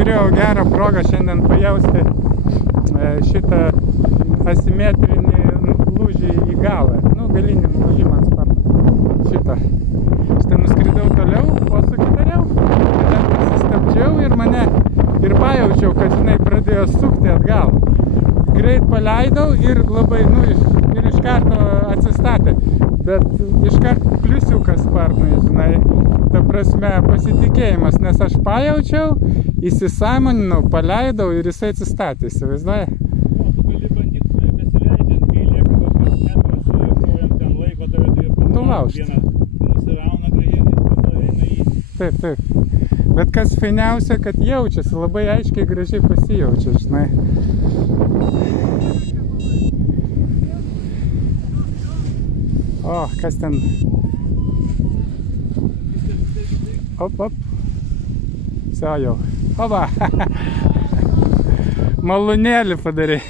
turėjau gerą progą šiandien pajausti šitą asimetrinį lūžį į galą. Nu, galinį lūžimą ant sparno. Šitą. Šitą nuskridau toliau, posūkį dariau, ten sustabdžiau ir mane ir pajaučiau, kad žinai pradėjo sukti atgal. Greit paleidau ir labai, ir iš karto atsistatė. Bet iš karto pliusiukas sparnui, žinai, ta prasme pasitikėjimas, nes aš pajaučiau, įsisąmoninau, paleidau ir jisai atsistatė, įsivaizduoja? Tu gali bandyti besileidžiant, kai lieka kažkas metras, kojam ten laiko tave tai nulaužti. Nusirauna gražiai, po to eina į... Taip. Bet kas fainiausia, kad jaučiasi, labai aiškiai gražiai pasijaučia, žinai. O, kas ten? Op. Jau. Oba. Malūnėlį padarė.